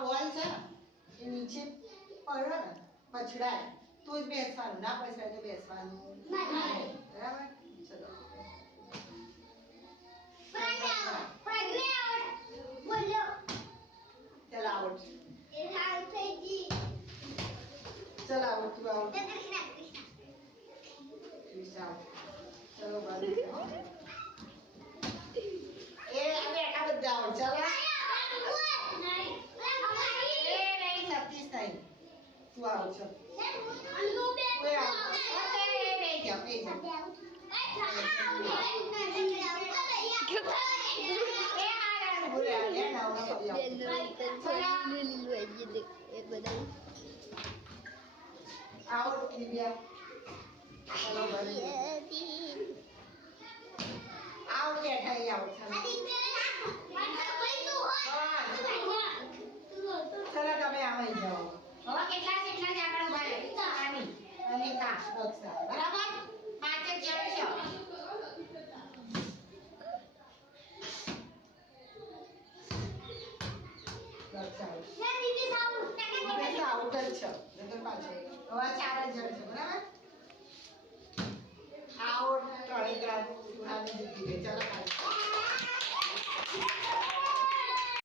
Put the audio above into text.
બોલ છે એ નીચે પડે ને પછડાય તો જ બેસવાનું, ના પછડાય તો બેસવાનું નહીં. બરાબર? ચલો ચાલ આઉટ. ચાલ આઉટ તું આઉટ. ચલો બંધ. એ બેઠા બધા આઉટ. ચાલો એ નહીં સતીશ નહીં તું આઉટ. ચલ કોઈ આઉટ. બેસી જાઓ બેસી જાઓ. આઉટ દિવ્યા. ચલો બંધ. આઉટ બેઠા એ આઉટ. ચલો તમે આવી જાઓ. હવે કેટલા જ આગળ ઉભા રહે. આની અને કા અક્ષર. બરાબર? 5 જ જણ છે. આઉટ જ છે. નગર પાછળ હવે 4 જ જણ છે. બરાબર?